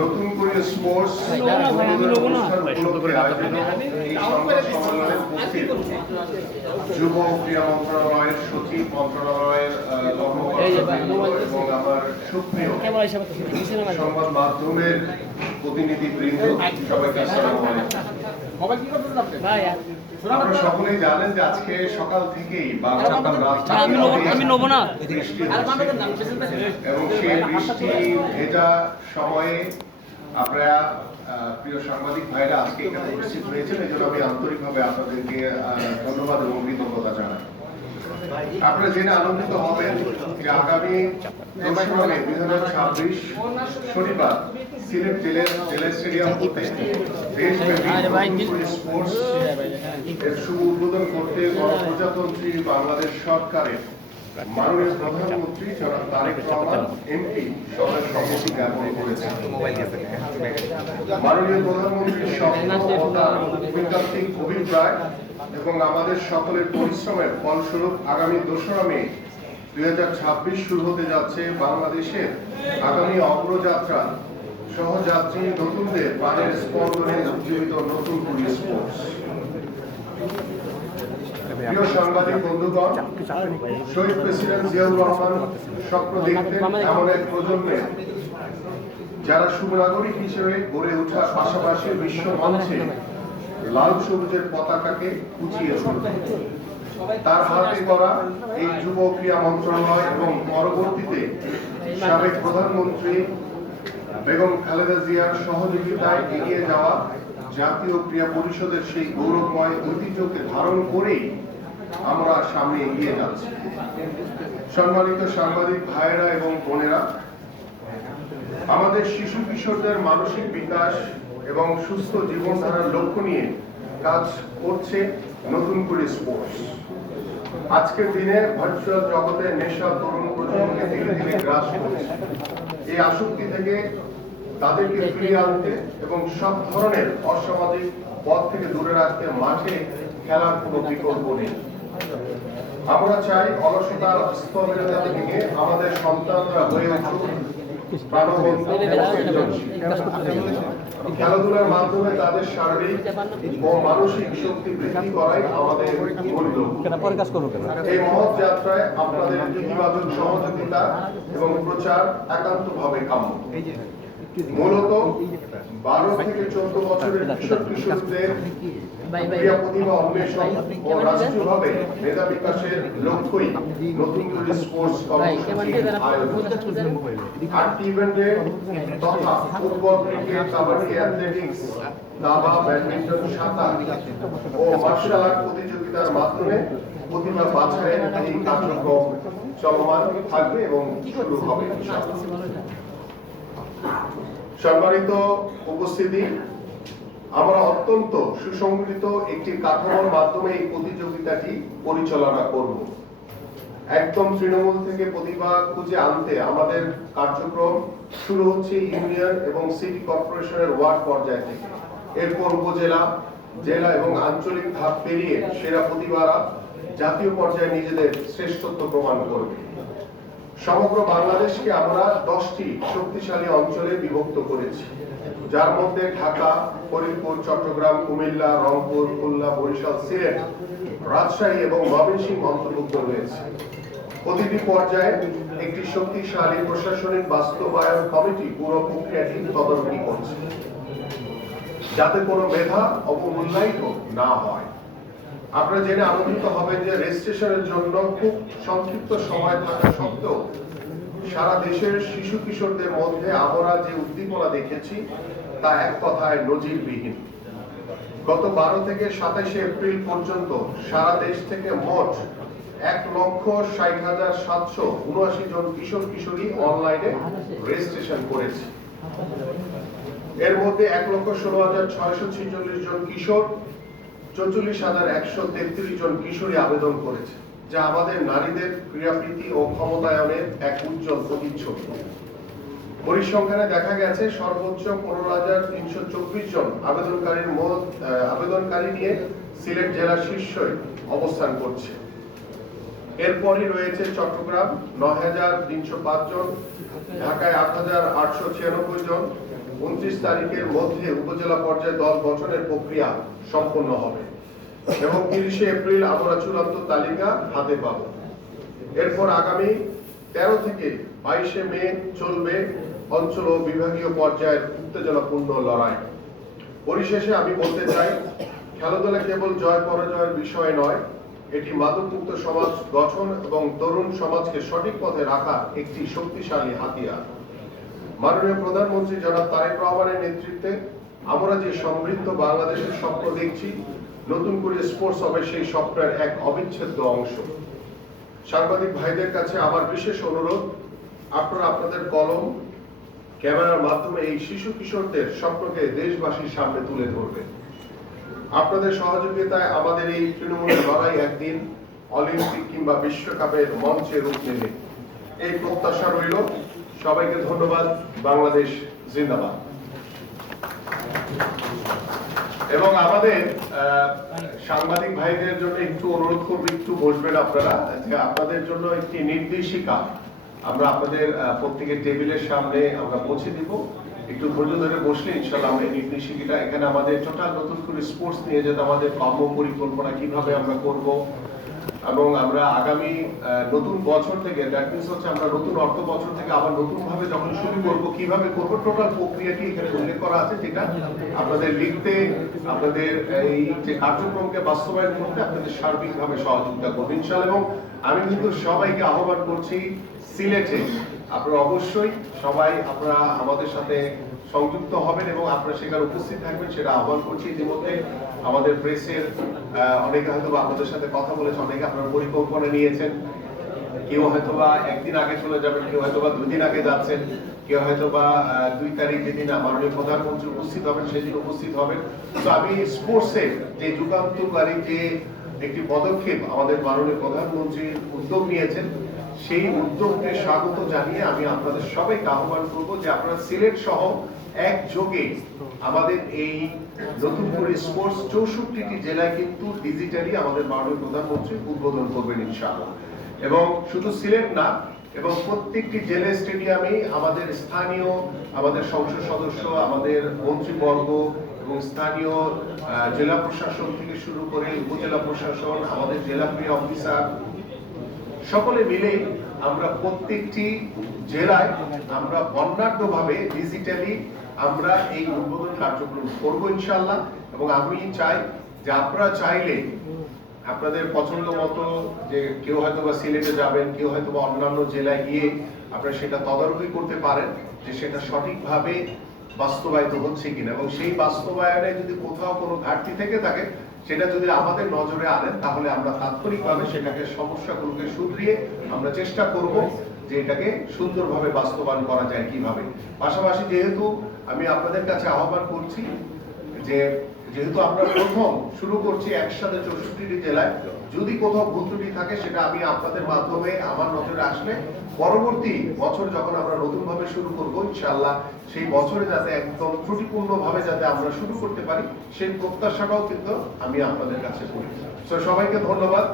নতুন করে স্পোর্টস যুব ক্রীড়া মন্ত্রণালয়ের সচিব, মন্ত্রণালয়ের এবং আমার সুপ্রিয় সংবাদ মাধ্যমের প্রতিনিধিবৃন্দ, সবাইকে আসসালামু আলাইকুম। আপনারা সকলেই জানেন যে আজকে সকাল থেকেই এবং সেই বৃষ্টি ভেজা সময়ে আপনারা প্রিয় সাংবাদিক ভাইরা আজকে এখানে উপস্থিত হয়েছেন, এই জন্য আমি আন্তরিকভাবে আপনাদেরকে ধন্যবাদ এবং কৃতজ্ঞতা জানাই। আপনারা জেনে আনন্দিত হবেন যে আগামী 2 মে 2026 শনিবার সিলেট জেলা স্টেডিয়াম হতে দেশব্যাপী স্পোর্টস এর শুভ উদ্বোধন করতে গণপ্রজাতন্ত্রী বাংলাদেশ সরকারের মাননীয় প্রধানমন্ত্রী জনাব তারেক রহমান এমপি সবার সম্মতি জ্ঞাপন করেছেন। মাননীয় প্রধানমন্ত্রীর স্বপ্ন ও তার ঐকান্তিক অভিপ্রায় এবং আমাদের সকলের পরিশ্রমের ফলস্বরূপ আগামী 2 মে 2026 শুরু হতে যাচ্ছে বাংলাদেশের আগামী অগ্রযাত্রা সহযাত্রী নতুনদের প্রাণের স্পন্দনে উজ্জীবিত নতুন করে স্পোর্টস। প্রিয় সাংবাদিক বন্ধুগণ, শহীদ প্রেসিডেন্ট জিয়াউর রহমান স্বপ্ন দেখতেন এমন এক প্রজন্মের যারা সুনাগরিক হিসেবে গড়ে ওঠার পাশাপাশি বিশ্ব মঞ্চে লাল সবুজের পতাকাকে উঁচিয়ে তুলবে। তার হাতে করা এই যুব ক্রীড়া মন্ত্রণালয় এবং পরবর্তীতে সাবেক প্রধানমন্ত্রী বেগম খালেদা জিয়ার সহযোগিতায় এগিয়ে যাওয়া জাতীয় ক্রীড়া পরিষদের সেই গৌরবময় ঐতিহ্যকে ধারণ করেই আমরা সামনে এগিয়ে যাচ্ছি। সম্মানিত সাংবাদিক ভাইয়েরা এবং বোনেরা, আমাদের শিশু কিশোরদের মানসিক বিকাশ এবং সুস্থ জীবনধারার লক্ষ্য নিয়ে কাজ করছে নতুন করে স্পোর্টস। আজকের দিনে ভার্চুয়াল জগতে নেশা তরুণ প্রজন্মকে ধীরে ধীরে গ্রাস করছে। এই আসক্তি থেকে তাদেরকে ফিরিয়ে আনতে এবং সব ধরনের অসামাজিক পথ থেকে দূরে রাখতে মাঠে খেলার কোনো বিকল্প নেই। আমরা চাই অলসতার স্তব্ধতা থেকে আমাদের সন্তানরা হয়ে উঠুক প্রাণবন্ত এবং সৃজনশীল। খেলাধুলার মাধ্যমে তাদের শারীরিক ও মানসিক শক্তি বৃদ্ধি করাই আমাদের মূল লক্ষ্য। এই মহৎ যাত্রায় আপনাদের ইতিবাচক সহযোগিতা এবং প্রচার একান্তভাবে কাম্য। মূলত 12 থেকে 14 বছরের কিশোর কিশোরদের ক্রীড়া প্রতিভা অন্বেষণ ও রাষ্ট্রীয়ভাবে মেধা বিকাশের লক্ষ্যই নতুন করে স্পোর্টস কর্মসূচির আয়োজন। 8টি ইভেন্টে তথা ফুটবল, ক্রিকেট, কাবাডি, অ্যাথলেটিক্স, দাবা, ব্যাডমিন্টন, সাঁতার ও মার্শাল আর্ট প্রতিযোগিতার মাধ্যমে প্রতিভা বাছাইয়ের এই কার্যক্রম চলমান থাকবে এবং শুরু হবে। সম্মানিত উপস্থিতি, আমরা অত্যন্ত সুসংগঠিত একটি কাঠামোর মাধ্যমে এই প্রতিযোগিতাটি পরিচালনা করব। একদম তৃণমূল থেকে প্রতিভা খুঁজে আনতে আমাদের কার্যক্রম শুরু হচ্ছে ইউনিয়ন এবং সিটি কর্পোরেশনের ওয়ার্ড পর্যায় থেকে। এরপর উপজেলা, জেলা এবং আঞ্চলিক ধাপ পেরিয়ে সেরা প্রতিভারা জাতীয় পর্যায়ে নিজেদের শ্রেষ্ঠত্ব প্রমাণ করবে। সমগ্র বাংলাদেশকে আমরা 10টি শক্তিশালী অঞ্চলে বিভক্ত করেছি, যার মধ্যে ঢাকা, ফরিদপুর, চট্টগ্রাম, কুমিল্লা, রংপুর, খুলনা, বরিশাল, সিলেট, রাজশাহী এবং ময়মনসিংহ অন্তর্ভুক্ত রয়েছে। প্রতিটি পর্যায়ে একটি শক্তিশালী প্রশাসনিক বাস্তবায়ন কমিটি পুরো প্রক্রিয়াটি তদারকি করছে, যাতে কোনো মেধা অবমূল্যায়িত না হয়। আপনারা জেনে আনন্দিত হবেন যে রেজিস্ট্রেশনের জন্য খুব সংক্ষিপ্ত সময় থাকা সত্ত্বেও সারা দেশের শিশু কিশোরদের মধ্যে আমরা যে উদ্দীপনা দেখেছি তা এক কথায় নজিরবিহীন। গত 12 থেকে 27 এপ্রিল পর্যন্ত সারা দেশ থেকে মোট 1,60,779 জন কিশোর কিশোরী অনলাইনে রেজিস্ট্রেশন করেছে। এর মধ্যে 1,16,646 জন কিশোর, 44,133 জন কিশোরী আবেদন করেছে, যা আমাদের নারীদের ক্রীড়াপ্রীতি ও ক্ষমতায়নের এক উজ্জ্বল প্রতিচ্ছবি। পরিসংখ্যানে দেখা গেছে সর্বোচ্চ 15,324 জন আবেদনকারী নিয়ে সিলেট জেলা শীর্ষে অবস্থান করছে। এরপরই রয়েছে চট্টগ্রাম ৯,৩০৫ জন, ঢাকায় ৮,৮৯৬ জন। ২৯ তারিখের মধ্যে উপজেলা পর্যায়ে দল গঠনের প্রক্রিয়া সম্পন্ন হবে এবং ৩০শে এপ্রিল আমরা চূড়ান্ত তালিকা হাতে পাব। এরপর আগামী ১৩ থেকে ২২শে মে চলবে অঞ্চল ও বিভাগীয় পর্যায়ের উত্তেজনাপূর্ণ লড়াই। পরিশেষে আমি বলতে চাই, খেলাধুলা কেবল জয় পরাজয়ের বিষয় নয়, এটি মাদকমুক্ত সমাজ গঠন এবং তরুণ সমাজকে সঠিক পথে রাখা একটি শক্তিশালী হাতিয়ার। মাননীয় প্রধানমন্ত্রী জনাব তারেক রহমানের নেতৃত্বে আমরা যে সমৃদ্ধ বাংলাদেশের স্বপ্ন দেখছি, নতুন করে স্পোর্টস হবে সেই স্বপ্নের এক অবিচ্ছেদ্য অংশ। সাংবাদিক ভাইদের কাছে আমার বিশেষ অনুরোধ, আপনারা আপনাদের কলম ক্যামেরার মাধ্যমে এই শিশু কিশোরদের স্বপ্নকে দেশবাসীর সামনে তুলে ধরবেন। আপনাদের সহযোগিতায় আমাদের এই তৃণমূলের লড়াই একদিন অলিম্পিক কিংবা বিশ্বকাপের মঞ্চে রূপ নেবে, এই প্রত্যাশা রইল। সবাইকে ধন্যবাদ। বাংলাদেশ জিন্দাবাদ। এবং আমাদের সাংবাদিক ভাইদের জন্য একটু অনুরোধ করবো, একটু বসবেন আপনারা, যে আপনাদের জন্য একটি নির্দেশিকা আমরা আপনাদের প্রত্যেকের টেবিলের সামনে আমরা পৌঁছে দিব। একটু ধৈর্য ধরে বসলে ইনশাআল্লাহ আমরা এই নির্দেশিকাটা, এখানে আমাদের টোটাল নতুন করে স্পোর্টস নিয়ে যেতে আমাদের কর্ম পরিকল্পনা কিভাবে আমরা করব, এবং আমরা আগামী নতুন বছর থেকে, দ্যাট মিনস হচ্ছে আমরা নতুন অর্থ বছর থেকে আবার নতুন ভাবে যখন শুরু করব, কিভাবে করব, টোটাল প্রক্রিয়াটি এখানে উল্লেখ করা আছে, যেটা আপনাদের লিখতে, আপনাদের এই যে কার্যক্রমকে বাস্তবায়ন করতে আপনাদের সার্বিকভাবে সহযোগিতা করবে ইনশাআল্লাহ। এবং আমি কিন্তু সবাইকে আহ্বান করছি, সিলেটে আপনারা অবশ্যই সবাই আপনারা আমাদের সাথে সংযুক্ত হবেন এবং আপনারা সেখানে উপস্থিত থাকবেন, সেটা আহ্বান করছি। ইতিমধ্যে আমাদের প্রেসের অনেকে হয়তো আপনাদের সাথে কথা বলেছে, অনেকে আপনারা পরিকল্পনা নিয়েছেন, কেউ হয়তোবা একদিন আগে চলে যাবেন, কেউ হয়তোবা 2 দিন আগে যাচ্ছেন, কেউ হয়তোবা 2 তারিখ যেদিন মাননীয় প্রধানমন্ত্রী উপস্থিত হবেন সেদিন উপস্থিত হবেন। তো আমি স্পোর্টসের যে যুগান্তকারী যে একটি পদক্ষেপ আমাদের মাননীয় প্রধানমন্ত্রী উদ্যোগ নিয়েছেন, সেই উদ্যোগকে স্বাগত জানিয়ে আমি আপনাদের সবাইকে আহ্বান করব যে আপনারা সিলেট সহ একযোগে আমাদের এই নতুন করে স্পোর্টস 64টি জেলায় কিন্তু ডিজিটালি আমাদের মাননীয় প্রধানমন্ত্রী উদ্বোধন করবেন ইনশাআল্লাহ। এবং শুধু সিলেট না, এবং প্রত্যেকটি জেলা স্টেডিয়ামে আমাদের স্থানীয়, আমাদের সংসদ সদস্য, আমাদের মন্ত্রীবর্গ এবং স্থানীয় জেলা প্রশাসন থেকে শুরু করে উপজেলা প্রশাসন, আমাদের জেলা প্রিয় অফিসার, সকলে মিলে আমরা প্রত্যেকটি জেলায় আমরা বর্ণাঢ্যভাবে ডিজিটালি আমরা এই উদ্বোধন কার্যক্রম করবো ইনশাআল্লাহ। এবং আমি চাই যে আপনারা চাইলে আপনাদের পছন্দ মতো, যে কেউ হয়তো বা সিলেটে যাবেন, কেউ হয়তো বা অন্যান্য জেলায় গিয়ে আপনারা সেটা তদারকি করতে পারেন যে সেটা সঠিকভাবে বাস্তবায়িত হচ্ছে কিনা, এবং সেই বাস্তবায়নে যদি কোথাও কোনো ঘাটতি থেকে থাকে সেটা যদি আমাদের নজরে আনেন, তাহলে আমরা তাৎক্ষণিকভাবে সেটাকে সমস্যাগুলোকে শুধরিয়ে আমরা চেষ্টা করব যে এটাকে সুন্দরভাবে বাস্তবায়ন করা যায় কিভাবে। পাশাপাশি যেহেতু আমি আপনাদের কাছে আহ্বান করছি যে যেহেতু আমরা প্রথম শুরু করছি একসাথে 64টি জেলায়, যদি কোথাও ভুল ত্রুটি থাকে সেটা আমি আপনাদের মাধ্যমে আমার নজরে আসলে পরবর্তী বছর যখন আমরা নতুন ভাবে শুরু করব ইনশাআল্লাহ, সেই বছরে যাতে একদম ত্রুটিপূর্ণ ভাবে যাতে আমরা শুরু করতে পারি, সেই প্রত্যাশাটাও কিন্তু আমি আপনাদের কাছে করি। সবাইকে ধন্যবাদ।